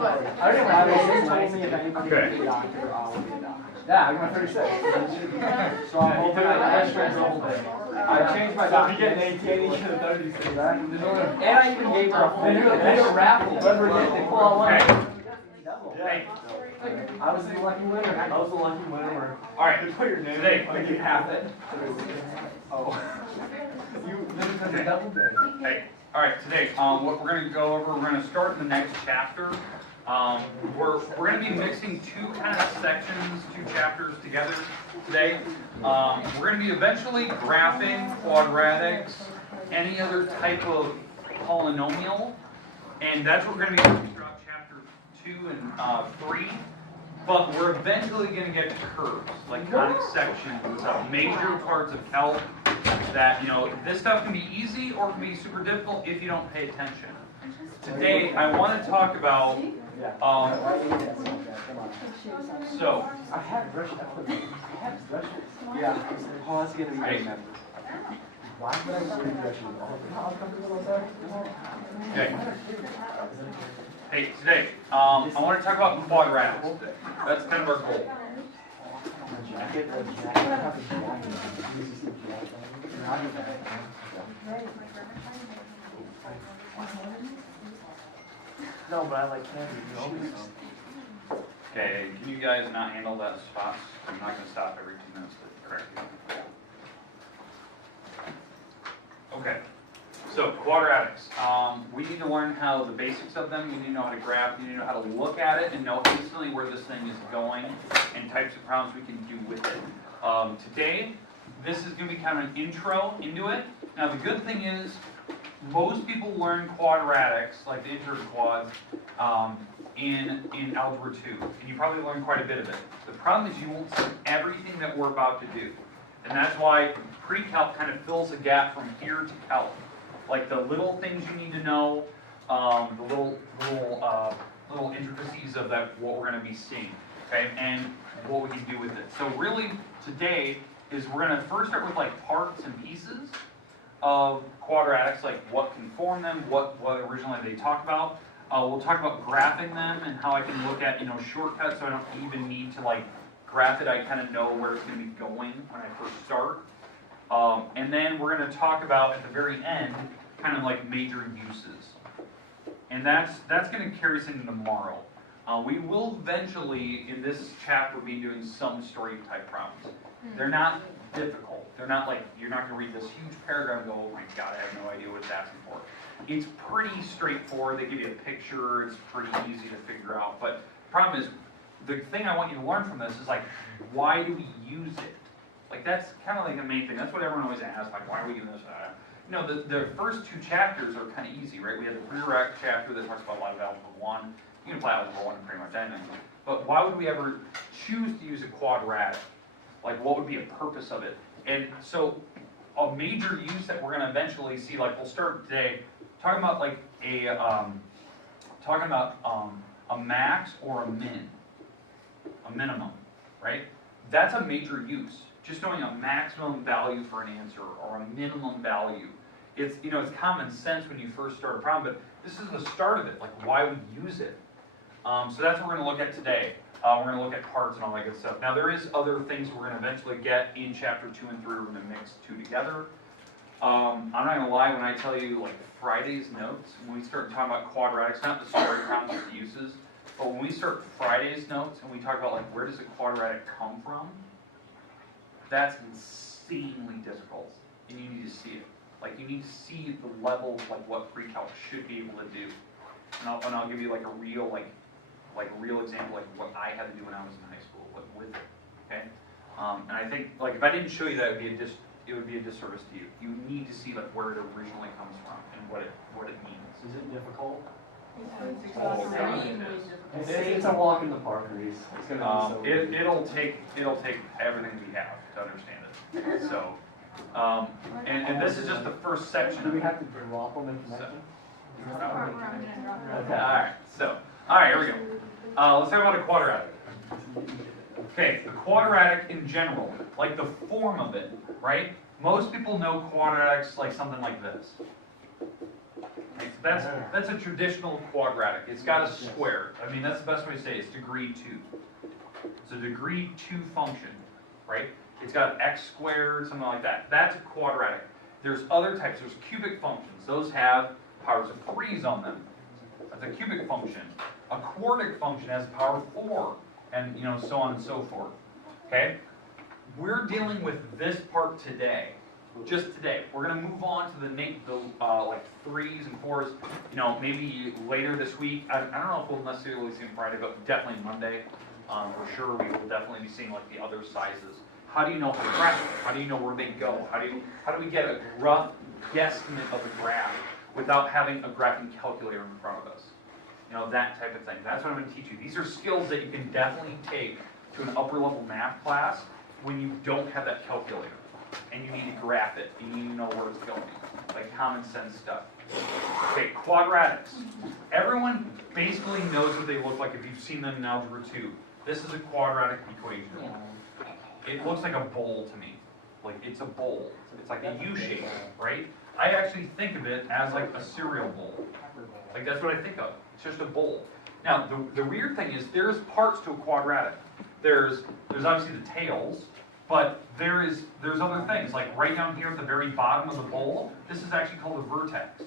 I don't know why they told me if anybody Okay. could be a doctor, I would be a doctor. Yeah, I'm 36. So I'm hoping I actually rolled it. I changed my doctor. You get an 18, you get a 36. And I even gave her a they do a raffle. Whoever did, they pull out one. Hey. I was the lucky winner. I was the lucky winner. All right. Put your name. Today. I get half it. Oh. You did a double day. Hey. All right. Today, what we're going to go over, we're going to start in the next chapter. We're going to be mixing two kind of sections, two chapters together today. We're going to be eventually graphing quadratics, any other type of polynomial, and that's what we're going to be doing throughout chapter 2 and 3. But we're eventually going to get to curves, like conic sections, major parts of calc. That, you know, this stuff can be easy or can be super difficult if you don't pay attention. Today, I want to talk about. So. I have brushed up. I have brushed. Yeah. Oh, that's gonna be great. Why would I bring brushes? Okay. Hey, today, I want to talk about quadratics today. That's kind of our goal. No, but I like candy. Okay, can you guys not handle that spot? I'm not going to stop every 2 minutes to correct you. Okay, so quadratics. We need to learn how the basics of them. You need to know how to graph. You need to know how to look at it and know instantly where this thing is going and types of problems we can do with it. Today, this is going to be kind of an intro into it. Now, the good thing is, most people learn quadratics, like the intro to quads, in Algebra 2, and you probably learn quite a bit of it. The problem is you won't see everything that we're about to do, and that's why pre-calc kind of fills a gap from here to calc. Like the little things you need to know, the little intricacies of that, what we're going to be seeing, okay, and what we can do with it. So really, today is we're going to first start with like parts and pieces of quadratics, like what can form them, what originally they talk about. We'll talk about graphing them and how I can look at, shortcuts so I don't even need to like graph it. I kind of know where it's going to be going when I first start. And then we're going to talk about, at the very end, kind of like major uses. And that's going to carry us into tomorrow. We will eventually, in this chapter, be doing some story type problems. They're not difficult. They're not like, you're not going to read this huge paragraph and go, oh my god, I have no idea what it's asking for. It's pretty straightforward. They give you a picture. It's pretty easy to figure out. But the problem is, the thing I want you to learn from this is like, why do we use it? Like that's kind of like the main thing. That's what everyone always asks, like, why are we doing this? The first 2 chapters are kind of easy, right? We have the pre-rec chapter that talks about a lot of Algebra 1. You can apply Algebra 1 in pretty much anything. But why would we ever choose to use a quadratic? Like, what would be a purpose of it? And so, a major use that we're going to eventually see, like, we'll start today talking about like a max or a min, a minimum, right? That's a major use. Just knowing a maximum value for an answer or a minimum value. It's it's common sense when you first start a problem, but this is the start of it. Like, why we use it. So that's what we're going to look at today. We're going to look at parts and all that good stuff. Now, there is other things we're going to eventually get in chapter 2 and 3. We're going to mix 2 together. I'm not going to lie when I tell you, like, Friday's notes, when we start talking about quadratics, not the story problems, but the uses, but when we start Friday's notes and we talk about, like, where does a quadratic come from, that's insanely difficult, and you need to see it. Like, you need to see the level of, like, what pre-calc should be able to do. And I'll give you, like, a real, like a real example, like what I had to do when I was in high school, like with it, okay? And I think, like, if I didn't show you that, it would be a disservice to you. You need to see, like, where it originally comes from and what it means. Is it difficult? Oh, God, it is. It's a walk in the park, Reese. It's gonna be so It'll take everything we have to understand it. So, and this is just the first section. Do we have to drop them in connection? Okay. All right, here we go. Let's talk about a quadratic. Okay, the quadratic in general, like the form of it, right? Most people know quadratics like something like this. Okay, so that's a traditional quadratic. It's got a square. I mean, that's the best way to say it. It's degree 2. It's a degree 2 function, right? It's got x squared, something like that. That's a quadratic. There's other types. There's cubic functions. Those have powers of 3s on them. That's a cubic function. A quartic function has a power of 4, and so on and so forth. Okay? We're dealing with this part today. Just today. We're going to move on to the like 3s and 4s, maybe later this week. I don't know if we'll necessarily see them Friday, but definitely Monday. For sure, we will definitely be seeing like the other sizes. How do you know how to graph them? How do you know where they go? How do we get a rough guesstimate of a graph without having a graphing calculator in front of us? That type of thing. That's what I'm going to teach you. These are skills that you can definitely take to an upper level math class when you don't have that calculator and you need to graph it and you need to know where it's going, like common sense stuff. Okay, quadratics. Everyone basically knows what they look like if you've seen them in Algebra 2. This is a quadratic equation. It looks like a bowl to me. Like it's a bowl. It's like a U shape, right? I actually think of it as like a cereal bowl. Like that's what I think of. It's just a bowl. Now the weird thing is there's parts to a quadratic. There's obviously the tails, but there's other things. Like right down here at the very bottom of the bowl, this is actually called a vertex.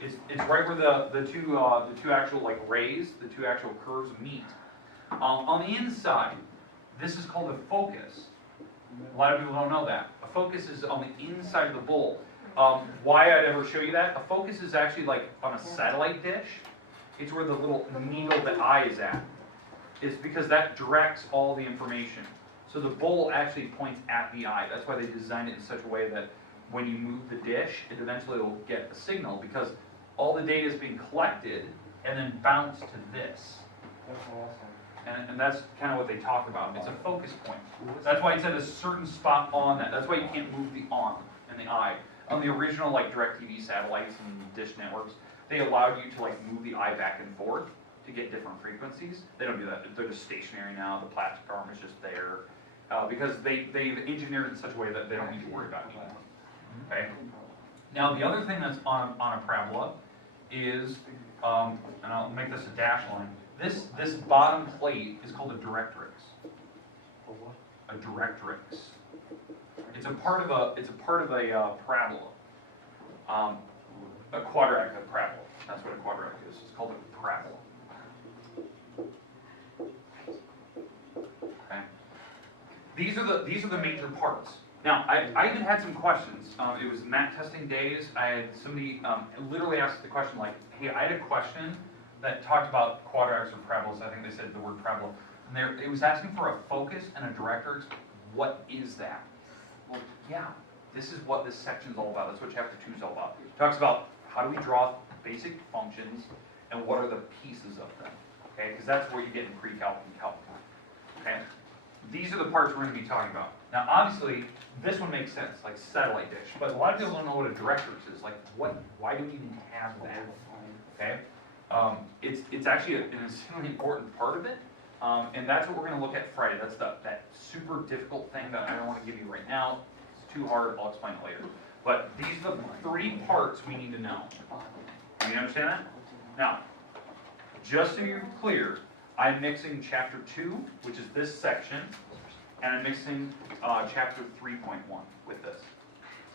It's right where the two actual like rays, the two actual curves meet. On the inside, this is called a focus. A lot of people don't know that. A focus is on the inside of the bowl. Why I'd ever show you that? A focus is actually like on a satellite dish. It's where the little needle the eye is at. It's because that directs all the information. So the bowl actually points at the eye. That's why they designed it in such a way that when you move the dish, it eventually will get a signal because all the data is being collected and then bounced to this. That's awesome. And that's kind of what they talk about. It's a focus point. That's why it's at a certain spot on that. That's why you can't move the on and the eye. On the original like DirecTV satellites and dish networks, they allowed you to like move the eye back and forth to get different frequencies. They don't do that. They're just stationary now. The platform is just there because they've engineered it in such a way that they don't need to worry about it. Okay. Now the other thing that's on a parabola is, and I'll make this a dash line. This bottom plate is called a directrix. A directrix. It's a part of a parabola. A quadratic, a parabola. That's what a quadratic is. It's called a parabola. Okay. These are the major parts. Now, I even had some questions. It was mat testing days. I had somebody literally asked the question like, hey, I had a question that talked about quadratics or parabolas. I think they said the word parabola. And it was asking for a focus and a directrix. What is that? Well, yeah, this is what this section is all about. That's what chapter 2 is all about. It talks about how do we draw basic functions and what are the pieces of them. Okay, because that's where you get in pre-calc and calc. Okay, these are the parts we're going to be talking about. Now, obviously, this one makes sense, like satellite dish. But a lot of people don't know what a directrix is. Like, why do we even have that? Okay. It's actually an extremely important part of it, and that's what we're going to look at Friday. That's that super difficult thing that I don't want to give you right now. It's too hard. I'll explain it later. But these are the 3 parts we need to know. Do you understand that? Now, just so you're clear, I'm mixing chapter 2, which is this section, and I'm mixing chapter 3.1 with this.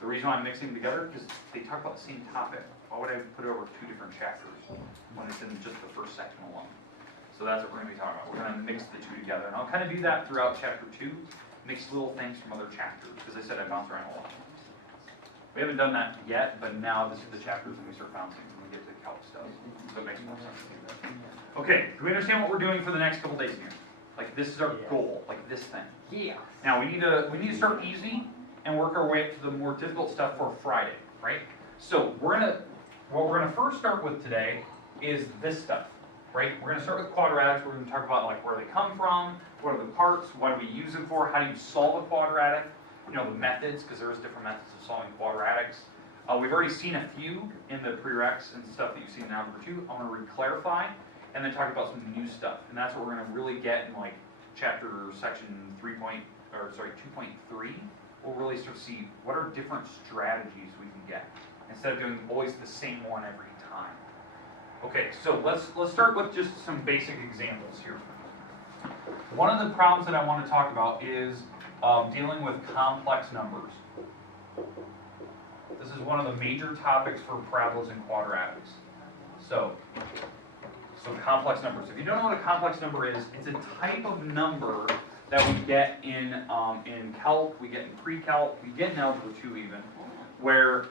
The reason why I'm mixing them together is because they talk about the same topic. Why would I put it over 2 different chapters when it's in just the first section alone? So that's what we're going to be talking about. We're going to mix the 2 together. And I'll kind of do that throughout chapter 2, mix little things from other chapters, because I said I bounce around a lot. We haven't done that yet, but now this is the chapters when we start bouncing, when we get to the calc stuff. So it makes more sense to do that. Okay, do we understand what we're doing for the next couple days here? Like this is our goal, like this thing. Yeah. Now we need to start easy and work our way up to the more difficult stuff for Friday, right? So what we're gonna first start with today is this stuff, right? We're gonna start with quadratics. We're gonna talk about like where they come from, what are the parts, what do we use them for, how do you solve a quadratic, the methods, because there's different methods of solving quadratics. We've already seen a few in the prereqs and stuff that you've seen in Algebra 2. I want to re-clarify and then talk about some new stuff, and that's what we're going to really get in like section 2.3. We'll really start to see what are different strategies we can get instead of doing always the same one every time. Okay, so let's start with just some basic examples here. One of the problems that I want to talk about is dealing with complex numbers. This is one of the major topics for parabolas and quadratics. So complex numbers. If you don't know what a complex number is, it's a type of number that we get in calc, we get in pre-calc, we get in algebra 2 even, where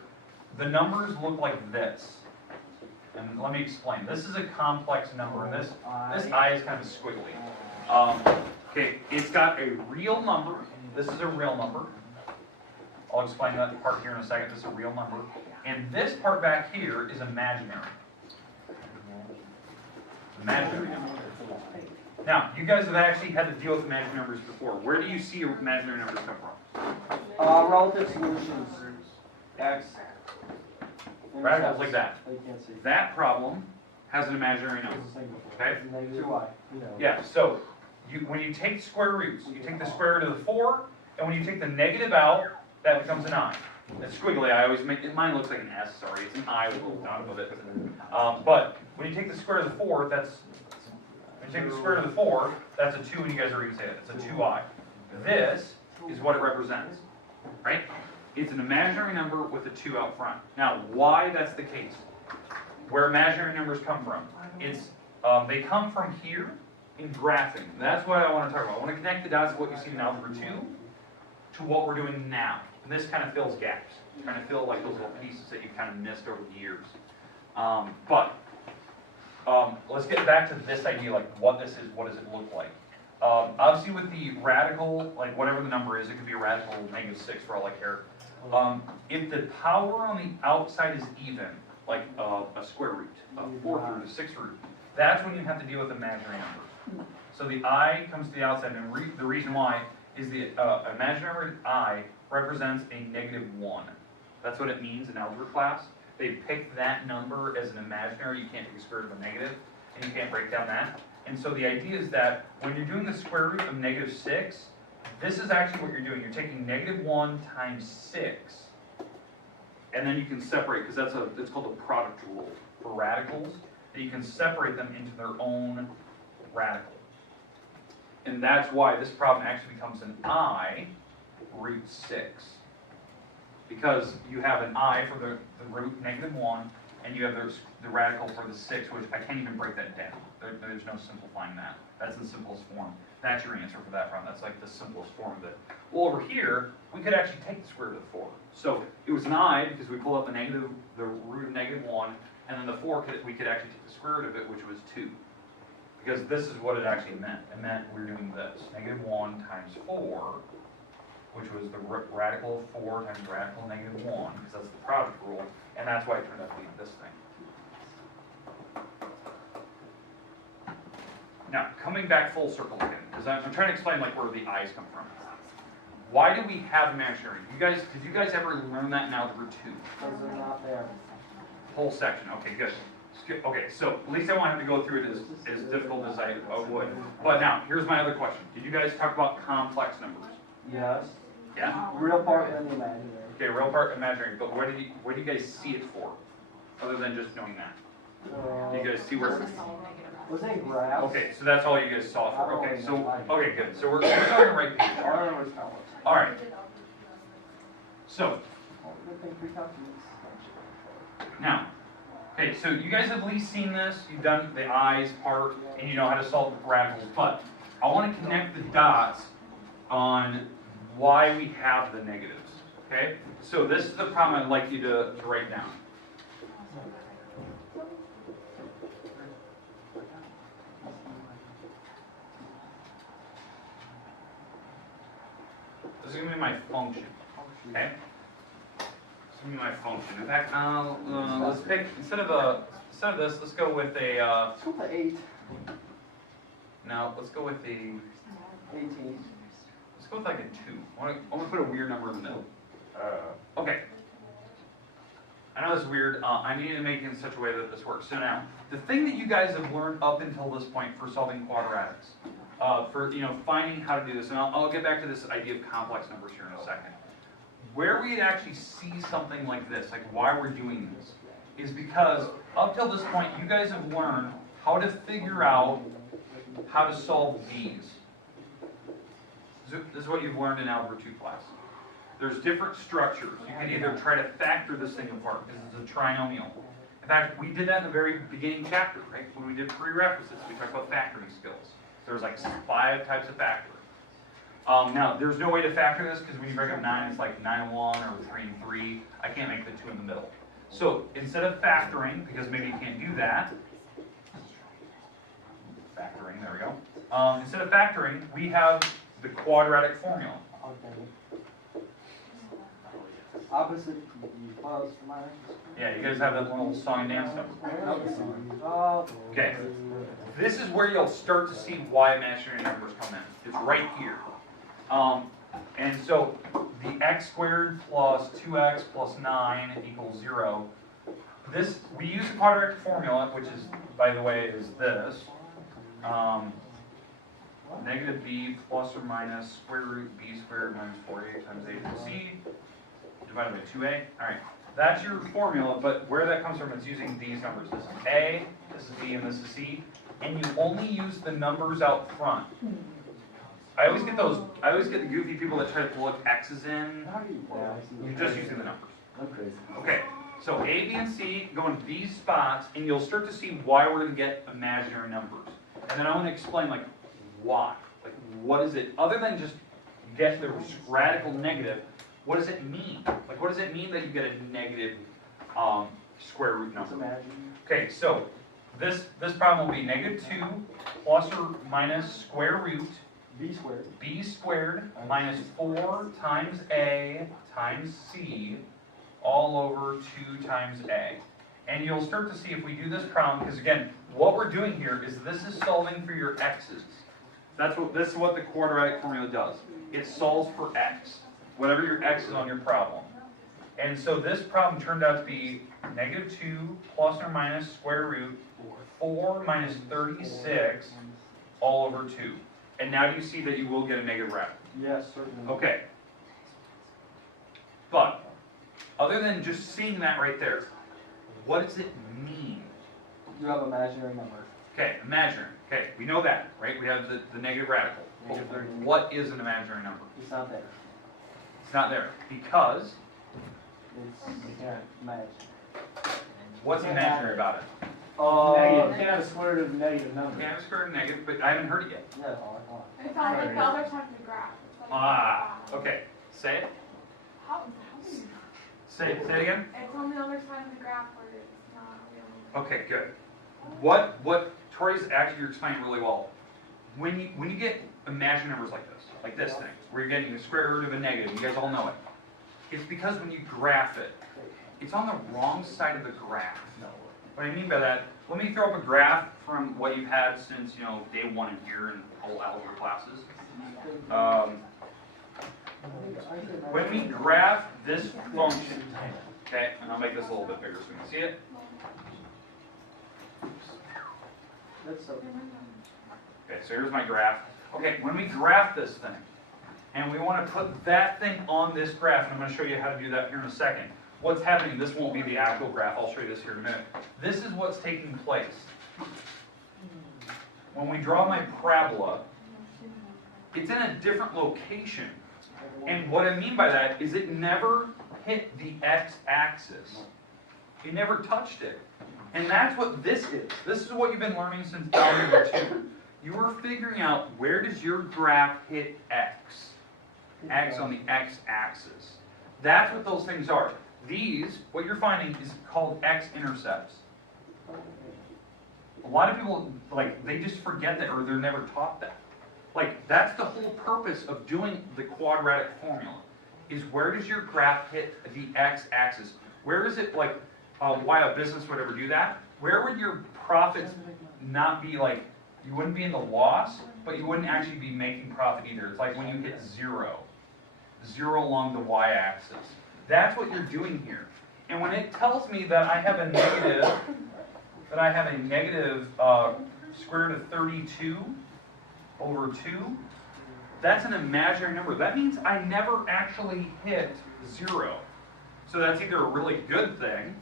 the numbers look like this. And let me explain. This is a complex number, and this I is kind of squiggly. Okay, it's got a real number. This is a real number. I'll explain that part here in a second. This is a real number. And this part back here is imaginary. Imaginary number. Now, you guys have actually had to deal with imaginary numbers before. Where do you see your imaginary numbers come from? Relative solutions. X. Radicals like that. You can't see. That problem has an imaginary number. Okay? -2i. Yeah, so when you take square roots, you take the square root of the 4, and when you take the negative out, that becomes an I. It's squiggly, I always make it, mine looks like an S, sorry, it's an I with a little dot above it. But when you take the square root of the 4, when you take the square root of the 4, that's a 2, and you guys already say it, it's a 2i. This is what it represents, right? It's an imaginary number with a 2 out front. Now, why that's the case? Where imaginary numbers come from? They come from here in graphing. That's what I want to talk about. I want to connect the dots of what you see in algebra 2 to what we're doing now. And this kind of fills gaps. Trying to fill like those little pieces that you've kind of missed over the years. Let's get back to this idea, like what this is, what does it look like? Obviously with the radical, like whatever the number is, it could be a radical -6 for all I care. If the power on the outside is even, like a square root, a 4th root, a 6th root, that's when you have to deal with imaginary numbers. So the I comes to the outside, and the reason why is the imaginary I represents a -1. That's what it means in algebra class. They pick that number as an imaginary. You can't take the square root of a negative, and you can't break down that. And so the idea is that when you're doing the square root of -6, this is actually what you're doing. You're taking -1 times 6, and then you can separate, because it's called the product rule for radicals, that you can separate them into their own radical. And that's why this problem actually becomes an I root 6. Because you have an I for the root -1, and you have the radical for the 6, which I can't even break that down. There's no simplifying that. That's the simplest form. That's your answer for that problem. That's like the simplest form of it. Well, over here, we could actually take the square root of the 4. So it was an I because we pulled up the root of -1, and then the 4, we could actually take the square root of it, which was 2. Because this is what it actually meant. It meant we're doing this. -1 times 4, which was the radical of 4 times radical of -1, because that's the product rule, and that's why it turned out to be this thing. Now, coming back full circle again, because I'm trying to explain like where the I's come from. Why do we have imaginary? Did you guys ever learn that in algebra 2? Because they're not there. Whole section, okay, good. Okay, so at least I won't have to go through it as difficult as I would. But now, here's my other question. Did you guys talk about complex numbers? Yes. Yeah? Real part and imaginary. Okay, real part imaginary, but where do you guys see it for? Other than just knowing that? Do you guys see where it's... Was it graphs? Okay, so that's all you guys saw for. Okay, so, okay, good. So we're on the right page. All right. So, now, okay, so you guys have at least seen this. You've done the I's part, and you know how to solve radicals. But I want to connect the dots on why we have the negatives. Okay? So this is the problem I'd like you to write down. This is going to be my function. Okay? This is going to be my function. In fact, let's pick, instead of this, let's go with a... Let's go with 8. No, let's go with the... 18. Let's go with like a 2. I want to put a weird number in the middle. Okay. I know this is weird. I need to make it in such a way that this works. So now, the thing that you guys have learned up until this point for solving quadratics, for finding how to do this, and I'll get back to this idea of complex numbers here in a second. where we actually see something like this, like why we're doing this, is because up till this point, you guys have learned how to figure out how to solve these. This is what you've learned in Algebra 2 class. There's different structures. You can either try to factor this thing apart, because it's a trinomial. In fact, we did that in the very beginning chapter, right? When we did prerequisites, we talked about factoring skills. There's like 5 types of factoring. Now, there's no way to factor this, because when you break up 9, it's like 9 and 1 or 3 and 3. I can't make the 2 in the middle. So, instead of factoring, because maybe you can't do that, factoring, there we go. Instead of factoring, we have the quadratic formula. Opposite plus minus. Yeah, you guys have that little song and dance stuff. Okay. This is where you'll start to see why imaginary numbers come in. It's right here. And so the x squared plus 2x plus 9 equals 0. This, we use the quadratic formula, which is, by the way, is this. Negative b plus or minus square root b squared minus 4a times a to the c divided by 2a. Alright, that's your formula, but where that comes from, it's using these numbers. This is a, this is b, and this is c. And you only use the numbers out front. I always get the goofy people that try to plug x's in. You're just using the numbers. Okay, so a, b, and c go in these spots, and you'll start to see why we're going to get imaginary numbers. And then I want to explain, like, why. Like, what is it, other than just get the radical negative, what does it mean? Like, what does it mean that you get a negative square root number? Okay, so this problem will be negative 2 plus or minus square root b squared minus 4 times a times c all over 2 times a. And you'll start to see if we do this problem, because again, what we're doing here is this is solving for your x's. This is what the quadratic formula does. It solves for x, whatever your x is on your problem. And so this problem turned out to be negative 2 plus or minus square root 4 minus 36 all over 2. And now do you see that you will get a negative radical? Yes, certainly. Okay. But, other than just seeing that right there, what does it mean? You have imaginary numbers. Okay, imaginary. Okay, we know that, right? We have the negative radical. What is an imaginary number? It's not there. It's not there. Because? You can't imagine. What's imaginary about it? You can't have a square root of a negative number. You can't have a square root of negative, but I haven't heard it yet. Yeah, It's on like the other side of the graph. It's like Ah, okay. Say it. How do you know? Say it again. It's on the other side of the graph where it's not really. Okay, good. What Tori's actually explained really well. When you get imaginary numbers like this thing, where you're getting the square root of a negative, you guys all know it. It's because when you graph it, it's on the wrong side of the graph. What I mean by that, let me throw up a graph from what you've had since, day 1 in here in all algebra classes. When we graph this function, okay, and I'll make this a little bit bigger so you can see it. Okay, so here's my graph. Okay, when we graph this thing, and we want to put that thing on this graph, and I'm going to show you how to do that here in a second. What's happening, this won't be the actual graph, I'll show you this here in a minute. This is what's taking place. When we draw my parabola, it's in a different location. And what I mean by that is it never hit the x-axis. It never touched it. And that's what this is. This is what you've been learning since algebra 2. You are figuring out where does your graph hit x. X on the x-axis. That's what those things are. These, what you're finding, is called x-intercepts. A lot of people, they just forget that, or they're never taught that. That's the whole purpose of doing the quadratic formula, is where does your graph hit the x-axis? Where is it, why a business would ever do that? Where would your profits not be, you wouldn't be in the loss, but you wouldn't actually be making profit either. It's like when you hit 0. 0 along the y-axis. That's what you're doing here. And when it tells me that I have a negative, square root of 32 over 2, that's an imaginary number. That means I never actually hit 0. So that's either a really good thing,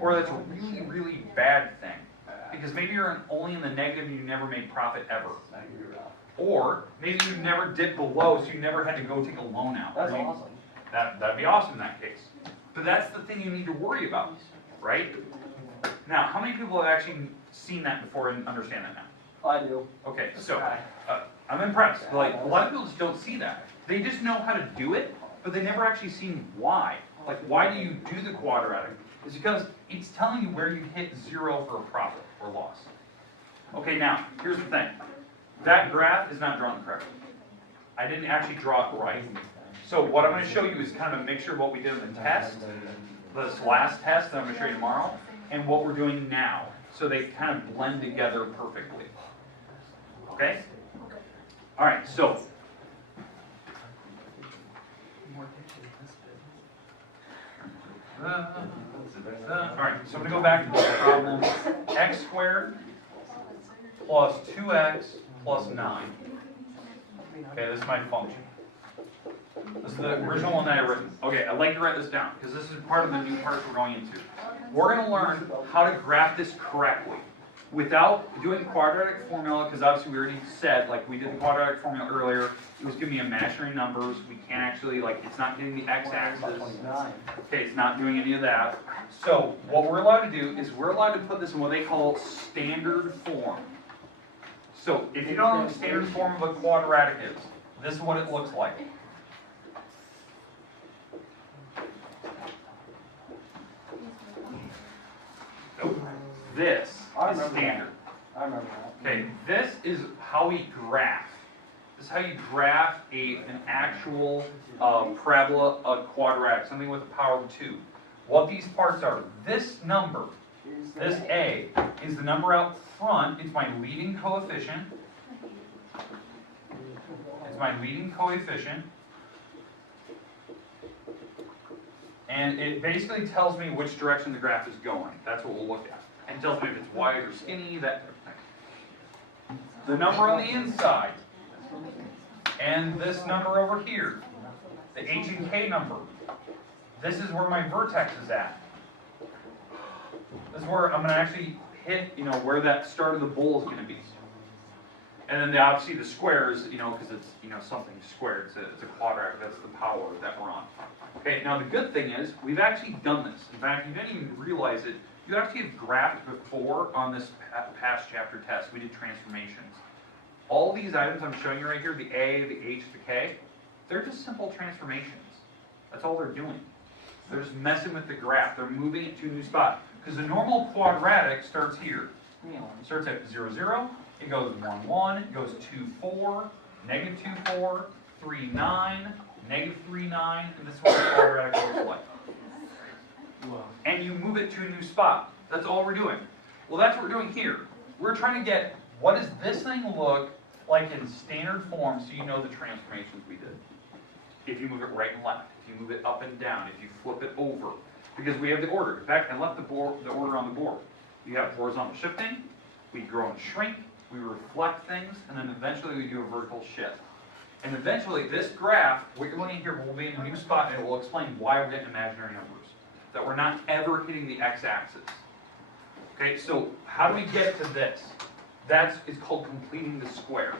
or that's a really, really bad thing. Because maybe you're only in the negative and you never made profit ever. Or maybe you never dipped below, so you never had to go take a loan out. That's awesome. That'd be awesome in that case. But that's the thing you need to worry about, right? Now, how many people have actually seen that before and understand that now? I do. Okay, so I'm impressed. Like, a lot of people just don't see that. They just know how to do it, but they never actually seen why. Like, why do you do the quadratic? It's because it's telling you where you hit 0 for a profit or loss. Okay, now, here's the thing. That graph is not drawn correctly. I didn't actually draw it right. So what I'm going to show you is kind of a mixture of what we did in the test, this last test that I'm going to show you tomorrow, and what we're doing now. So they kind of blend together perfectly. Okay? All right, so. All right, so I'm going to go back to the problem. X squared plus 2x plus 9. Okay, this is my function. This is the original one that I written. Okay, I'd like to write this down because this is part of the new part we're going into. We're going to learn how to graph this correctly without doing quadratic formula, because obviously we already said, like we did the quadratic formula earlier, it was giving me imaginary numbers. We can't actually, like, it's not getting the x-axis. Okay, it's not doing any of that. So what we're allowed to do is we're allowed to put this in what they call standard form. So if you don't know what standard form of a quadratic is, this is what it looks like. This is standard. I remember that. Okay, this is how we graph. This is how you graph an actual parabola, a quadratic, something with a power of 2. What these parts are, this number, this A, is the number out front. It's my leading coefficient. It's my leading coefficient. And it basically tells me which direction the graph is going. That's what we'll look at. And tells me if it's wide or skinny, that type of thing. The number on the inside. And this number over here. The H and K number. This is where my vertex is at. This is where I'm going to actually hit, where that start of the bowl is going to be. And then obviously the squares, because it's, something squared. It's a quadratic. That's the power that we're on. Okay, now the good thing is, we've actually done this. In fact, you didn't even realize it. You actually have graphed before on this past chapter test. We did transformations. All these items I'm showing you right here, the A, the H, the K, they're just simple transformations. That's all they're doing. They're just messing with the graph. They're moving it to a new spot. Because the normal quadratic starts here. It starts at 0, 0. It goes 1, 1. It goes 2, 4. Negative 2, 4. 3, 9. Negative 3, 9. And this is what the quadratic looks like. And you move it to a new spot. That's all we're doing. Well, that's what we're doing here. We're trying to get, what does this thing look like in standard form so you know the transformations we did. If you move it right and left, if you move it up and down, if you flip it over. Because we have the order. In fact, I left the order on the board. You have horizontal shifting, we grow and shrink, we reflect things, and then eventually we do a vertical shift. And eventually this graph, what you're looking at here, will be in a new spot and it will explain why we're getting imaginary numbers. That we're not ever hitting the x-axis. Okay, so how do we get to this? It's called completing the square.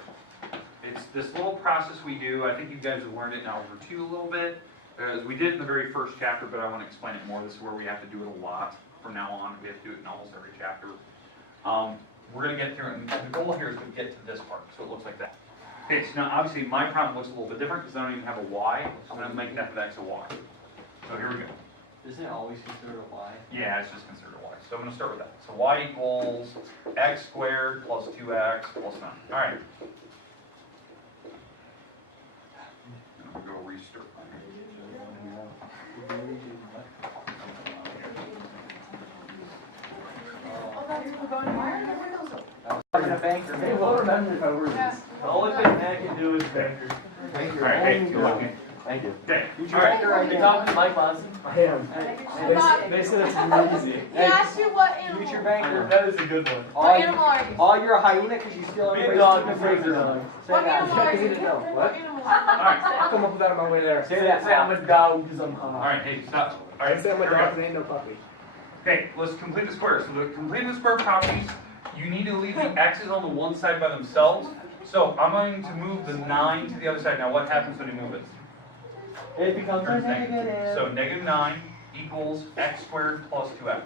It's this little process we do. I think you guys have learned it in Algebra 2 a little bit. As we did in the very first chapter, but I want to explain it more. This is where we have to do it a lot from now on. We have to do it in almost every chapter. We're going to get through it, and the goal here is to get to this part, so it looks like that. Okay, so now obviously my problem looks a little bit different because I don't even have a y. I'm going to make f of x a y. So here we go. Isn't it always considered a y? Yeah, it's just considered a y. So I'm going to start with that. So y equals x squared plus 2x plus 9. All right. I'm going to go restart. A banker. Hey, we'll remember if I were this. The only thing Matt can do is banker. All right, hey, good luck. Thank you. Okay, Future all right. banker, are you talking to Mike Monson? I am. They said it's easy. He asked you what animal. Future banker. That is a good one. What animal are you? Oh, you're a hyena because you steal Be a everybody's dog, stupid be a phrases. dog. Say What that. animal are I you? need to know. What What? animal? Alright, I'll come up with that on my way there. Say that. Say I'm a dog because I'm all right, hey, stop. All I right, say I'm a here we dog go. because ain't no puppy. Okay, let's complete the square. So to complete the square properties, you need to leave the x's on the one side by themselves. So I'm going to move the 9 to the other side. Now what happens when you move it? It becomes a Turns negative. negative. So negative 9 equals x squared plus 2x.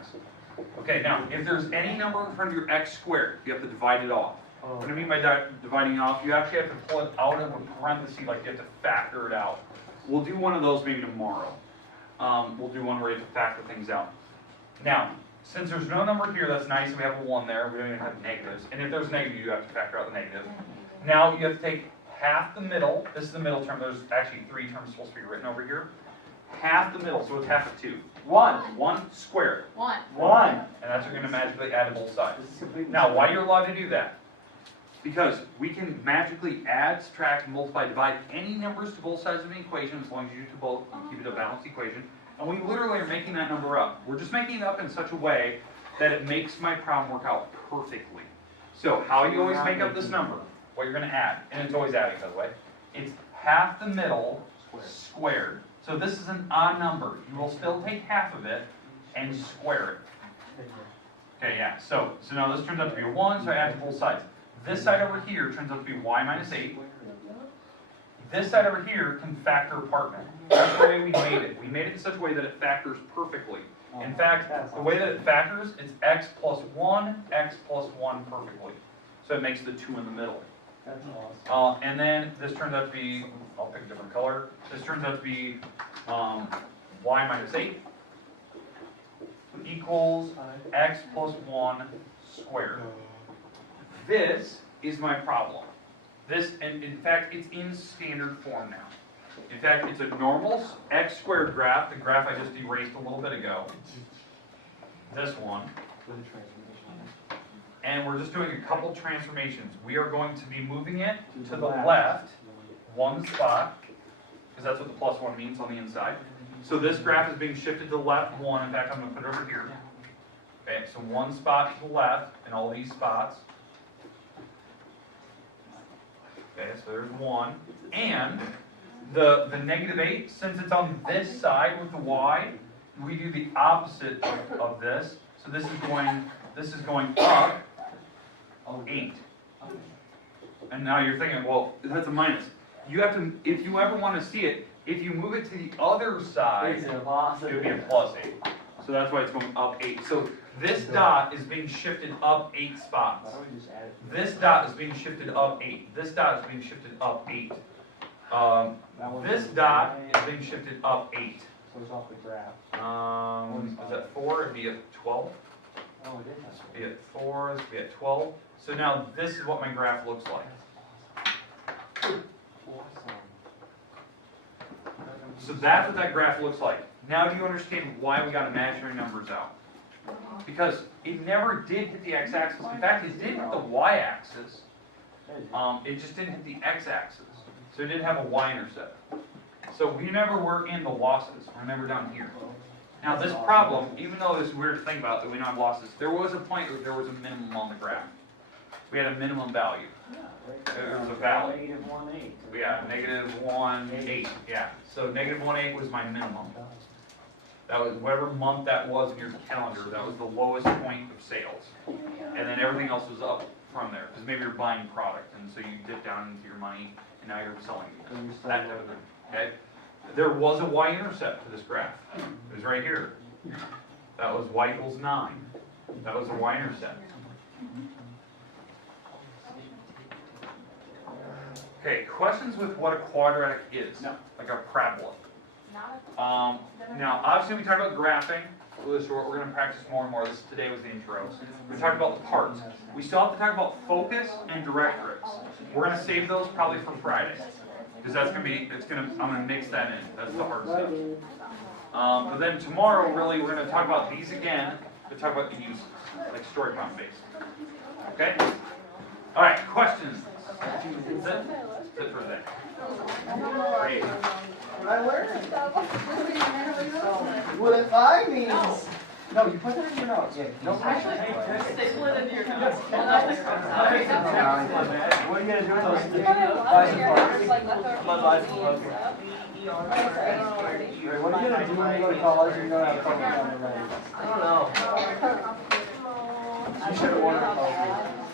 Okay, now if there's any number in front of your x squared, you have to divide it off. What I mean by dividing it off, you actually have to pull it out of a parenthesis, like you have to factor it out. We'll do one of those maybe tomorrow. We'll do one where you have to factor things out. Now, since there's no number here, that's nice, we have a 1 there, we don't even have negatives. And if there's negative, you have to factor out the negative. Now you have to take half the middle, this is the middle term, there's actually 3 terms supposed to be written over here. Half the middle, so it's half of 2. 1 squared. 1. 1. And that's what you're going to magically add to both sides. This is completely Now, why you're allowed to do that? Because we can magically add, subtract, multiply, divide any numbers to both sides of an equation as long as you do to both, you keep it a balanced equation. And we literally are making that number up. We're just making it up in such a way that it makes my problem work out perfectly. So how you always make up this number, what you're going to add, and it's always adding, by the way, it's half the middle squared. So this is an odd number. You will still take half of it and square it. Okay, yeah, so now this turns out to be a 1, so I add to both sides. This side over here turns out to be y minus 8. This side over here can factor apart now. That's the way we made it. We made it in such a way that it factors perfectly. In fact, the way that it factors, it's x plus 1 perfectly. So it makes the 2 in the middle. That's awesome. And then this turns out to be, I'll pick a different color. This turns out to be y minus 8 equals x plus 1 squared. This is my problem. This, and in fact, it's in standard form now. In fact, it's a normal x squared graph, the graph I just erased a little bit ago. This one. And we're just doing a couple transformations. We are going to be moving it to the left 1 spot, because that's what the plus 1 means on the inside. So this graph is being shifted to the left 1. In fact, I'm going to put it over here. Okay, so 1 spot to the left in all these spots. Okay, so there's 1. And the negative 8, since it's on this side with the y, we do the opposite of this. So this is going up 8. And now you're thinking, well, that's a minus. You have to, if you ever want to see it, if you move it to the other side, it would be a plus 8. So that's why it's going up 8. So this dot is being shifted up 8 spots. This dot is being shifted up 8. This dot is being shifted up 8. This dot is being shifted up 8. So it's off the graph. Is that 4? It'd be at 12. Oh, it is. This would be at 4. This would be at 12. So now this is what my graph looks like. So that's what that graph looks like. Now do you understand why we got imaginary numbers out? Because it never did hit the x-axis. In fact, it did hit the y-axis. It just didn't hit the x-axis. So it didn't have a y-intercept. So we never were in the losses. We're never down here. Now this problem, even though it's weird to think about that we don't have losses, there was a point where there was a minimum on the graph. We had a minimum value. There was a value. Yeah, -1.8. Yeah. So -1.8 was my minimum. That was whatever month that was in your calendar. That was the lowest point of sales. And then everything else was up from there. Because maybe you're buying product, and so you dip down into your money, and now you're selling it. That type of thing. Okay? There was a y-intercept to this graph. It was right here. That was y equals 9. That was a y-intercept. Okay, questions with what a quadratic is? No. Like a parabola. Not Now, obviously we talked about graphing. We're going to practice more and more. Today was the intro. We talked about the parts. We still have to talk about focus and directrix. We're going to save those probably for Friday. Because that's going to be, I'm going to mix that in. That's the hard stuff. But then tomorrow, really, we're going to talk about these again. We'll talk about the uses, like story prompt based. Okay? All right, questions? That's it. That's it for today. Great. I learned. What if I mean? No, you put that in your notes. Yeah. Don't Actually, staple it into your notes. What are you gonna do with those bicycle parts? My bicycle parts. What are you gonna do when you go to college and you don't have a phone on the right? I don't know. You should have worn a phone.